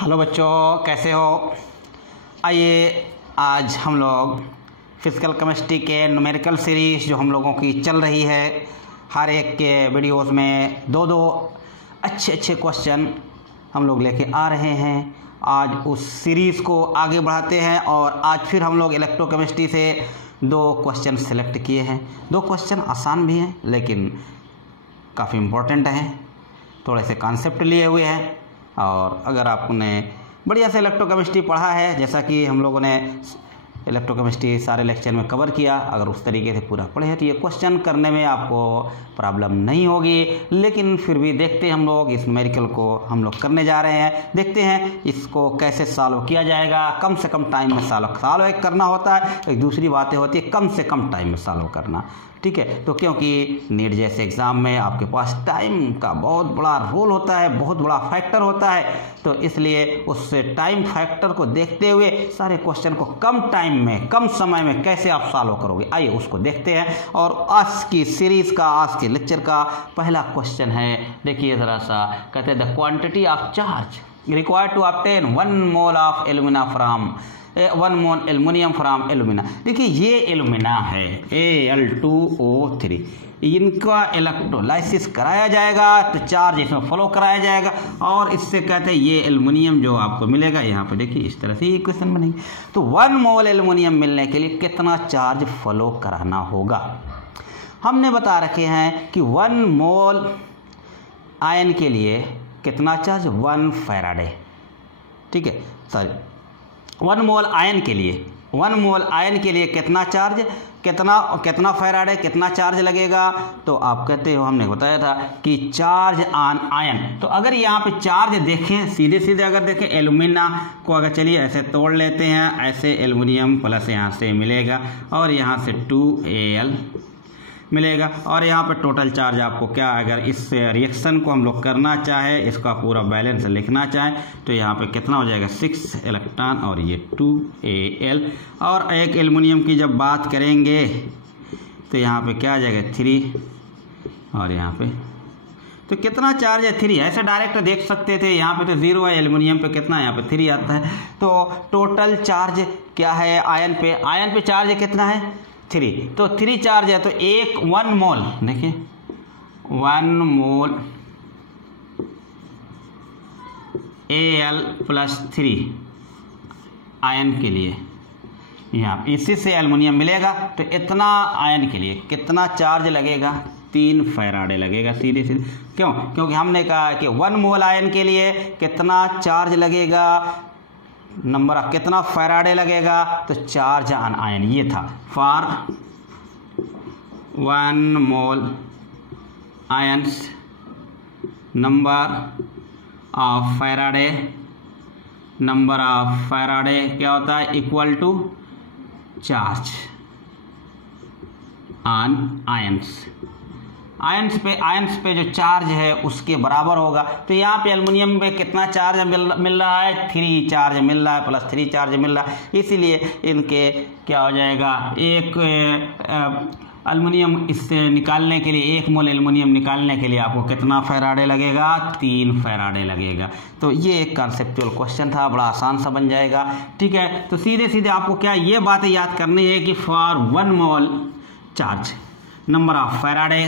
Hello बच्चों, कैसे हो। आइए आज हम लोग फिजिकल केमिस्ट्री के न्यूमेरिकल सीरीज़ जो हम लोगों की चल रही है, हर एक के वीडियोस में दो दो अच्छे क्वेश्चन हम लोग लेके आ रहे हैं। आज उस सीरीज़ को आगे बढ़ाते हैं और आज फिर हम लोग इलेक्ट्रोकेमिस्ट्री से दो क्वेश्चन सेलेक्ट किए हैं। दो क्वेश्चन आसान भी हैं लेकिन काफ़ी इम्पोर्टेंट हैं, थोड़े से कॉन्सेप्ट लिए हुए हैं। और अगर आपने बढ़िया से इलेक्ट्रोकेमिस्ट्री पढ़ा है, जैसा कि हम लोगों ने इलेक्ट्रोकेमिस्ट्री सारे लेक्चर में कवर किया, अगर उस तरीके से पूरा पढ़े तो ये क्वेश्चन करने में आपको प्रॉब्लम नहीं होगी। लेकिन फिर भी देखते हैं, हम लोग इस न्यूमेरिकल को हम लोग करने जा रहे हैं, देखते हैं इसको कैसे सॉल्व किया जाएगा। कम से कम टाइम में सॉल्व करना होता है, एक दूसरी बातें होती है कम से कम टाइम में सॉल्व करना, ठीक है। तो क्योंकि नीट जैसे एग्ज़ाम में आपके पास टाइम का बहुत बड़ा रोल होता है, बहुत बड़ा फैक्टर होता है, तो इसलिए उस टाइम फैक्टर को देखते हुए सारे क्वेश्चन को कम टाइम में, कम समय में कैसे आप सॉल्व करोगे, आइए उसको देखते हैं। और आज की सीरीज़ का, आज के लेक्चर का पहला क्वेश्चन है, देखिए ज़रा सा, कहते हैं the quantity of charge required to obtain 1 mole of alumina from 1 mole aluminium from alumina. देखिए ये एल्यूमिना है Al2O3, इनका इलेक्ट्रोलाइसिस कराया जाएगा तो चार्ज इसमें फ्लो कराया जाएगा और इससे कहते हैं ये एल्युमिनियम जो आपको मिलेगा, यहाँ पे देखिए इस तरह से ये इक्वेशन बनेगी। तो 1 मोल एल्युमिनियम मिलने के लिए कितना चार्ज फ्लो कराना होगा। हमने बता रखे हैं कि 1 मोल आयन के लिए कितना चार्ज, 1 फैराडे, ठीक है, सॉरी 1 मोल आयन के लिए, 1 मोल आयन के लिए कितना चार्ज, कितना फैराडे, कितना चार्ज लगेगा। तो आप कहते हो, हमने बताया था कि चार्ज ऑन आयन, तो अगर यहाँ पे चार्ज देखें, सीधे अगर देखें एल्यूमिना को, अगर चलिए ऐसे तोड़ लेते हैं, ऐसे एल्युमिनियम प्लस यहाँ से मिलेगा और यहाँ से 2Al मिलेगा और यहाँ पे टोटल चार्ज आपको क्या, अगर इस रिएक्शन को हम लोग करना चाहे, इसका पूरा बैलेंस लिखना चाहे तो यहाँ पे कितना हो जाएगा, 6 इलेक्ट्रॉन और ये 2Al। और एक एल्युमिनियम की जब बात करेंगे तो यहाँ पे क्या आ जाएगा, 3 और यहाँ पे तो कितना चार्ज है, 3। ऐसे डायरेक्ट देख सकते थे, यहाँ पे तो 0 है, एल्युमिनियम पे कितना है, यहाँ पे 3 आता है। तो टोटल चार्ज क्या है आयन पे चार्ज कितना है, 3। तो 3 चार्ज है तो 1 मोल, देखिए 1 मोल Al प्लस 3 आयन के लिए, यहाँ इसी से एल्युमिनियम मिलेगा। तो इतना आयन के लिए कितना चार्ज लगेगा, 3 फैराडे लगेगा, सीधे क्यों, क्योंकि हमने कहा कि 1 मोल आयन के लिए कितना चार्ज लगेगा, नंबर ऑफ कितना फैराडे लगेगा, तो चार्ज ऑन आयन ये था, for 1 mole ions number of Faraday क्या होता है, equal to charge on ions पे जो चार्ज है उसके बराबर होगा। तो यहाँ पे एल्युमिनियम पे कितना चार्ज मिल रहा है, 3 चार्ज मिल रहा है, प्लस 3 चार्ज मिल रहा है, इसीलिए इनके क्या हो जाएगा, एक एल्युमिनियम इससे निकालने के लिए, 1 मोल एल्युमिनियम निकालने के लिए आपको कितना फैराडे लगेगा, 3 फैराडे लगेगा। तो ये एक कॉन्सेप्चुअल क्वेश्चन था, बड़ा आसान सा बन जाएगा, ठीक है। तो सीधे आपको क्या ये बातें याद करनी है कि for 1 mole charge number of Faraday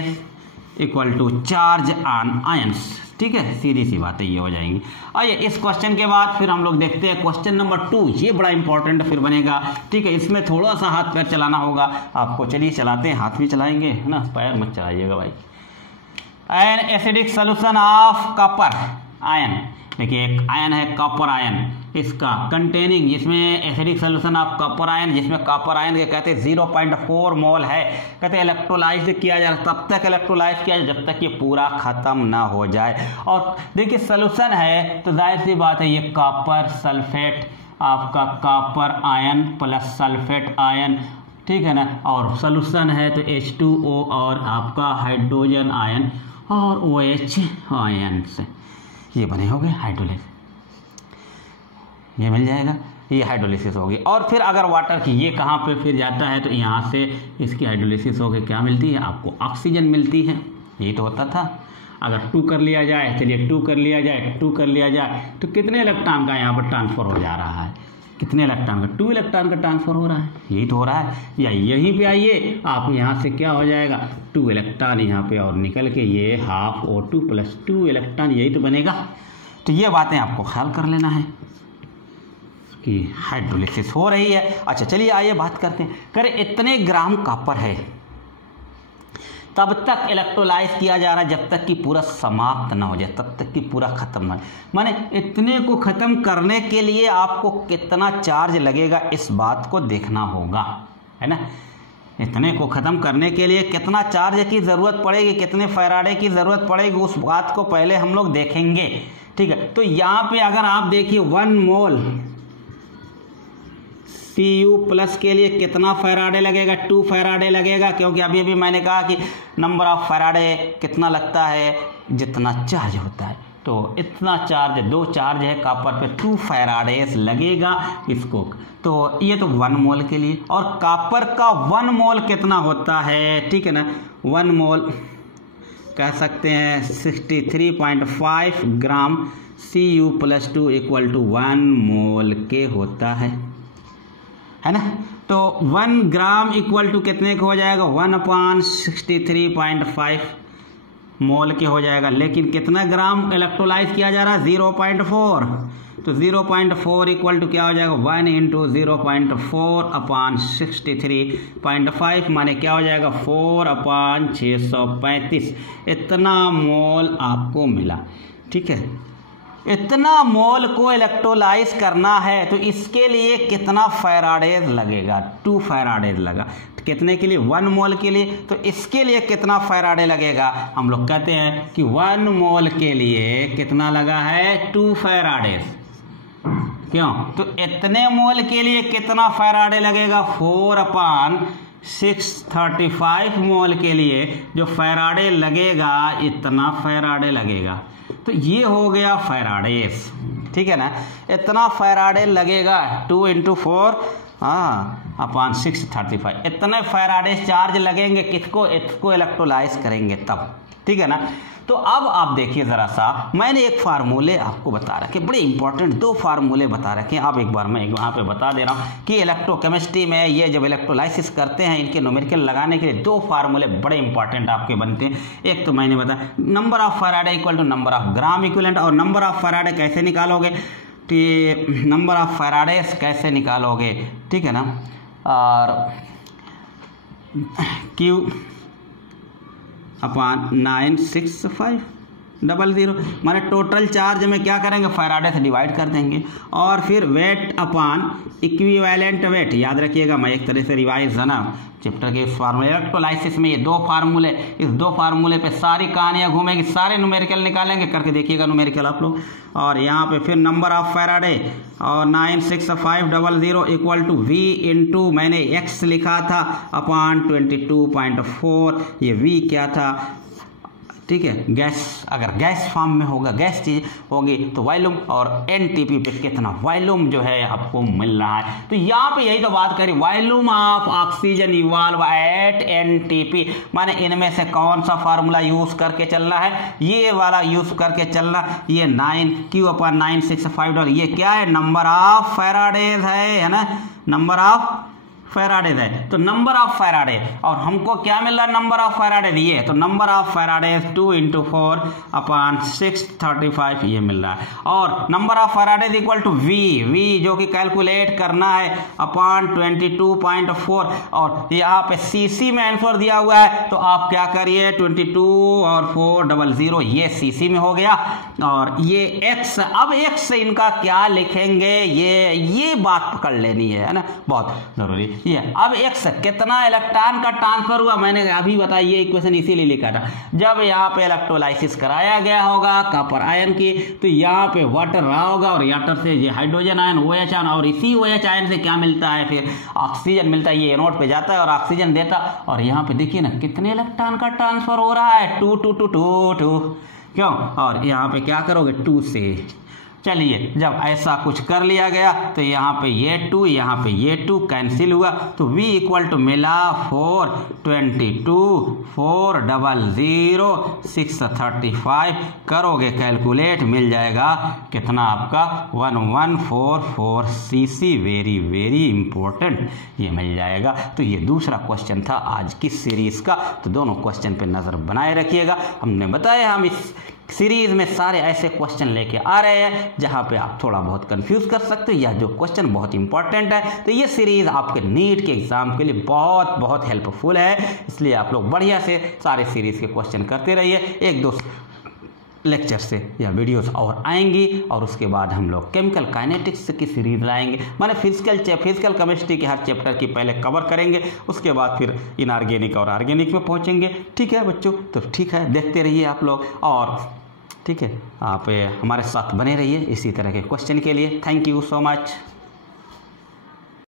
equal to charge on ions, ठीक है, सीधी सी बातें ये हो जाएंगी। आइए इस क्वेश्चन के बाद फिर हम लोग देखते हैं क्वेश्चन नंबर 2, ये बड़ा इंपॉर्टेंट फिर बनेगा, ठीक है। इसमें थोड़ा सा हाथ पैर चलाना होगा आपको, चलिए चलाते हैं, हाथ भी चलाएंगे, है ना, पैर मत चलाइएगा भाई। An acidic solution of copper ion, देखिए एक आयन है कॉपर आयन, इसका कंटेनिंग, जिसमें acidic solution of copper ion, जिसमें कॉपर आयन के कहते हैं 0.4 मोल है, कहते हैं इलेक्ट्रोलाइज किया जाए, तब तक इलेक्ट्रोलाइज किया जाए जब तक ये पूरा खत्म ना हो जाए। और देखिए सोल्यूशन है तो जाहिर सी बात है ये कॉपर सल्फेट, आपका copper ion plus sulphate ion, ठीक है ना, और सोल्यूशन है तो H2O और आपका हाइड्रोजन आयन और OH आयन से ये बने हो गए हाइड्रोलाइज, ये मिल जाएगा, ये हाइड्रोलिसिस होगी। और फिर अगर वाटर की ये कहाँ पे फिर जाता है तो यहाँ से इसकी हाइड्रोलिसिस होकर क्या मिलती है आपको, ऑक्सीजन मिलती है, यही तो होता था। अगर 2 कर लिया जाए, चलिए 2 कर लिया जाए, 2 कर लिया जाए, तो कितने इलेक्ट्रॉन का यहाँ पर ट्रांसफर हो जा रहा है? कितने इलेक्ट्रॉन का? 2 इलेक्ट्रॉन का ट्रांसफर हो रहा है, यही तो हो रहा है। या यहीं पे आइए आप, यहाँ से क्या हो जाएगा, 2 इलेक्ट्रॉन यहाँ पे और निकल के ये हाफ O2 प्लस 2 इलेक्ट्रॉन, यही तो बनेगा। तो ये बातें आपको ख्याल कर लेना है कि हाइड्रोलिसिस हो रही है। अच्छा चलिए आइए बात करते हैं। करें इतने ग्राम कॉपर है, तब तक इलेक्ट्रोलाइज किया जा रहा है जब तक कि पूरा समाप्त ना हो जाए, तब तक कि पूरा खत्म ना हो। माने इतने को खत्म करने के लिए आपको कितना चार्ज लगेगा, इस बात को देखना होगा, है ना। इतने को खत्म करने के लिए कितना चार्ज की ज़रूरत पड़ेगी, कितने फैराडे की ज़रूरत पड़ेगी, उस बात को पहले हम लोग देखेंगे, ठीक है। तो यहाँ पे अगर आप देखिए 1 मोल Cu प्लस के लिए कितना फैराडे लगेगा, 2 फैराडे लगेगा, क्योंकि अभी अभी मैंने कहा कि नंबर ऑफ फैराडे कितना लगता है, जितना चार्ज होता है। तो इतना चार्ज, 2 चार्ज है कॉपर पे, 2 फैराडेस लगेगा इसको। तो ये तो 1 मोल के लिए। और कॉपर का 1 मोल कितना होता है, ठीक है ना। 1 मोल कह सकते हैं 63.5 ग्राम Cu प्लस 2 इक्वल टू 1 मोल के होता है ना। तो 1 ग्राम इक्वल टू कितने का हो जाएगा, 1/63.5 मोल के हो जाएगा। लेकिन कितना ग्राम इलेक्ट्रोलाइज किया जा रहा है, 0.4। तो 0.4 इक्वल टू क्या हो जाएगा, 1 × 0.4/63.5 माने क्या हो जाएगा, 4/635। इतना मोल आपको मिला, ठीक है। इतना मोल को इलेक्ट्रोलाइज करना है तो इसके लिए कितना फैराडेज लगेगा, 2 फैराडेज लगा। कितने के लिए, 1 मोल के लिए। तो इसके लिए कितना फैराडे लगेगा, हम लोग कहते हैं कि 1 मोल के लिए कितना लगा है, 2 फैराडेज। क्यों, तो इतने मोल के लिए कितना फैराडे लगेगा, 4/635 मोल के लिए जो फैराडे लगेगा, इतना फैराडे लगेगा। तो ये हो गया फैराडेस, ठीक है ना। इतना फैराडे लगेगा, 2 × 4 /635। इतने फैराडेस चार्ज लगेंगे किसको, इसको इलेक्ट्रोलाइज करेंगे तब, ठीक है ना। तो अब आप देखिए ज़रा सा, मैंने एक फार्मूले आपको बता रखे, बड़े इंपॉर्टेंट 2 फार्मूले बता रखे। अब एक बार मैं वहाँ पे बता दे रहा हूँ कि इलेक्ट्रोकेमिस्ट्री में ये जब इलेक्ट्रोलाइसिस करते हैं, इनके न्यूमेरिकल लगाने के लिए 2 फार्मूले बड़े इंपॉर्टेंट आपके बनते हैं। एक तो मैंने बताया number of Faraday equal to number of gram equivalent. और नंबर ऑफ फैराडे कैसे निकालोगे, नंबर ऑफ फैराडेस कैसे निकालोगे, ठीक है ना। और Q / 96500 माने टोटल चार्ज में क्या करेंगे, फैराडे से डिवाइड कर देंगे। और फिर वेट अपॉन इक्विवेलेंट वेट, याद रखिएगा, मैं एक तरह से रिवाइज है ना चैप्टर के फार्मूले। इलेक्ट्रोलाइसिस में ये 2 फार्मूले, इस 2 फार्मूले पे सारी कहानियाँ घूमेंगी, सारे न्यूमेरिकल निकालेंगे, करके देखिएगा न्यूमेरिकल आप लोग। और यहाँ पे फिर नंबर ऑफ फैराडे और 96500 इक्वल टू V इंटू मैंने X लिखा था अपॉन 22.4, ये V क्या था, ठीक है। गैस, अगर गैस फॉर्म में होगा, गैस चीज होगी तो वॉल्यूम, और NTP पे कितना वॉल्यूम जो है आपको मिल रहा है। तो यहाँ पे यही तो बात करी, volume of oxygen evolve eight NTP, माने इनमें से कौन सा फार्मूला यूज करके चलना है, ये वाला यूज करके चलना। ये 9Q/965, ये क्या है, नंबर ऑफ फैराडेज है ना, नंबर ऑफ फैराडेज है। तो नंबर ऑफ फैराडे, और हमको क्या मिल रहा है, नंबर ऑफ फैराडेज ये, तो नंबर ऑफ फैराडेज 2 × 4/635 ये मिल रहा है। और number of Faradays equal to V जो कि कैलकुलेट करना है अपॉन 22.4, और यहाँ पे CC में आंसर दिया हुआ है, तो आप क्या करिए 22 और 400, ये CC में हो गया। और ये X, अब X इनका क्या लिखेंगे, ये बात पकड़ लेनी है ना, बहुत जरूरी। ये अब X कितना इलेक्ट्रॉन का ट्रांसफर हुआ, मैंने अभी बताया, ये इक्वेशन इसीलिए लिखा था। जब यहाँ पे इलेक्ट्रोलाइसिस कराया गया होगा कॉपर आयन की, तो यहाँ पे वाटर रहा होगा, और वाटर से ये हाइड्रोजन आयन OH आयन, और इसी OH आयन से क्या मिलता है, फिर ऑक्सीजन मिलता है। ये एनोड पे जाता है और ऑक्सीजन देता, और यहाँ पे देखिए ना कितने इलेक्ट्रॉन का ट्रांसफर हो रहा है, 2 2 2 2 2। क्यों, और यहाँ पे क्या करोगे, 2 से चलिए जब ऐसा कुछ कर लिया गया तो यहाँ पे ये 2 यहाँ पे ये 2 कैंसिल हुआ, तो v इक्वल टू मिला 422 400 635, करोगे कैलकुलेट मिल जाएगा कितना आपका 1144 cc, वेरी वेरी इंपॉर्टेंट ये मिल जाएगा। तो ये दूसरा क्वेश्चन था आज की सीरीज का, तो दोनों क्वेश्चन पे नज़र बनाए रखिएगा। हमने बताया हम इस सीरीज में सारे ऐसे क्वेश्चन लेके आ रहे हैं जहां पे आप थोड़ा बहुत कंफ्यूज कर सकते हो या जो क्वेश्चन बहुत इंपॉर्टेंट है। तो ये सीरीज आपके नीट के एग्जाम के लिए बहुत बहुत हेल्पफुल है, इसलिए आप लोग बढ़िया से सारे सीरीज के क्वेश्चन करते रहिए। एक दो लेक्चर से या वीडियोस और आएंगी और उसके बाद हम लोग केमिकल काइनेटिक्स की सीरीज लाएंगे, माने फिजिकल केमिस्ट्री के हर चैप्टर की पहले कवर करेंगे, उसके बाद फिर इनऑर्गेनिक और ऑर्गेनिक में पहुंचेंगे। ठीक है बच्चों, तो ठीक है, देखते रहिए आप लोग और ठीक है आप हमारे साथ बने रहिए इसी तरह के क्वेश्चन के लिए। Thank you so much.